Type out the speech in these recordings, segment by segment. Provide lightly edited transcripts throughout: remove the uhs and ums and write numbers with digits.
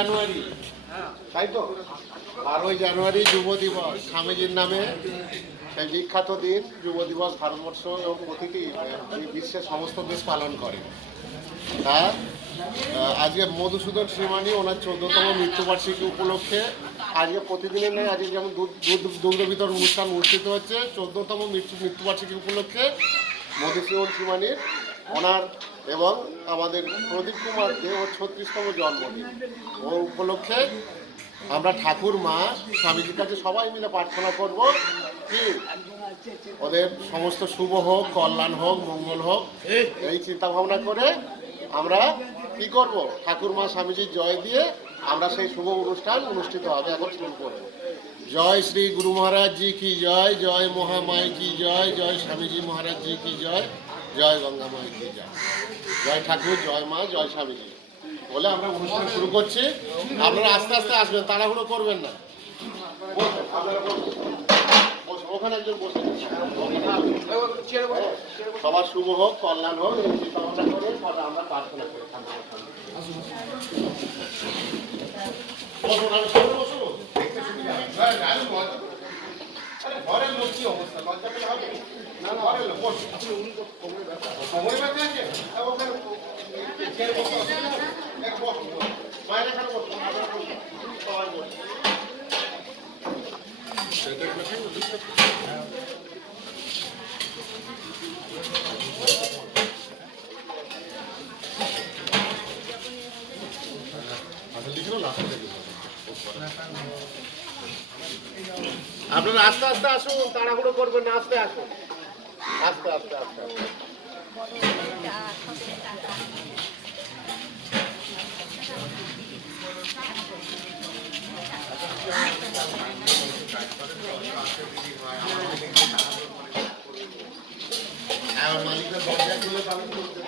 জানুয়ারি তাই তো 12ই জানুয়ারি যুব দিবস স্বামীজির নামে সেই বিখ্যাত দিন। যুব দিবস ভারতবর্ষ এবং প্রতিটি বিশ্বের সমস্ত দেশ পালন করে। তা আজকে মধুসূদন শ্রীমানি ওনার 14তম মৃত্যুবার্ষিকী উপলক্ষে আজকে প্রতিদিনের নয়, আজকে যেমন দুগ্ধ বিতরণ অনুষ্ঠান অনুষ্ঠিত হচ্ছে 14তম মৃত্যুবার্ষিকী উপলক্ষে মধুসূদন শ্রীমানির ওনার এবং আমাদের প্রদীপ কুমার দে ওর 36তম জন্মদিন। ও উপলক্ষে আমরা ঠাকুর মা স্বামীজির কাছে সবাই মিলে প্রার্থনা করব কি ওদের সমস্ত শুভ হোক, কল্যাণ হোক, মঙ্গল হোক, এই চিন্তা ভাবনা করে আমরা কি করব, ঠাকুর মা স্বামীজির জয় দিয়ে আমরা সেই শুভ অনুষ্ঠান অনুষ্ঠিত হবে। এখন শুরু করব। জয় শ্রী গুরু মহারাজ জি কি জয়, জয় মহামায় কি জয়, জয় স্বামীজি মহারাজ জি কি জয়, জয় গঙ্গা মায় কি জয়, জয় ঠাকুর, জয় মা, জয় স্বামীজি বলে আমরা অনুষ্ঠান শুরু করছি। আপনারা আস্তে আস্তে আসবেন, তাড়াহুড়ো করবেন না। ওখানে একজন বসে, সবার শুভ হোক, কল্যাণ হোক, এই চিন্তা ভাবনা করে আমরা প্রার্থনা করি। ঘরের লোক কি অবস্থা, লজ্জা পেলে হবে না? ঘরের লোক কোমরে ব্যথা আছে, ওখানে বাইরে এখানে বসো, সবাই বসে। আপনারা আস্তে আস্তে আসুন, তাড়াহুড়ো করবেন না, আস্তে আসুন, আস্তে আস্তে আস্তে আস্তে। মালিকের দরজা খুলে পালন করতে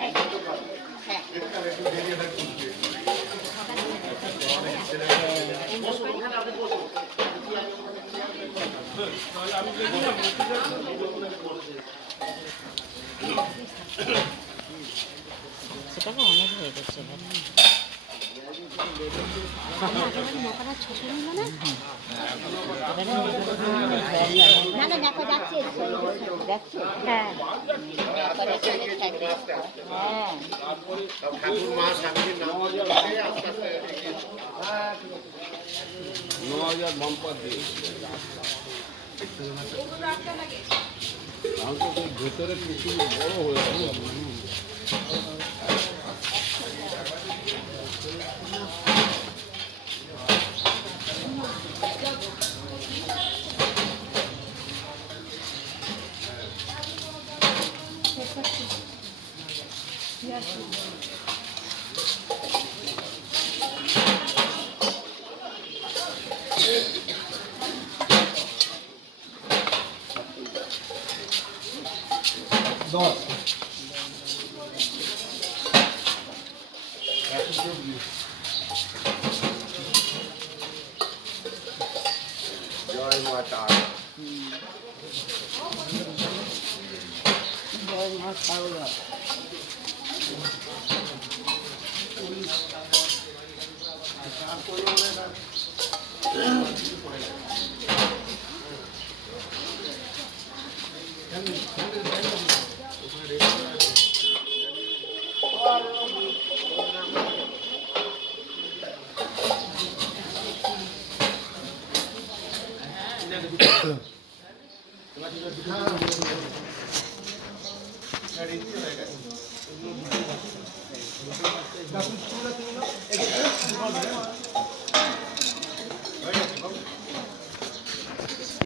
সেটাকে অনেক হয়ে গেছে। ঠাকুর মা স্বামীজির নাম 9000 বাম্পার দিয়ে ভেতরে কিছু বড় হয়েছে। জয় মা তারা, জয় মা তারা।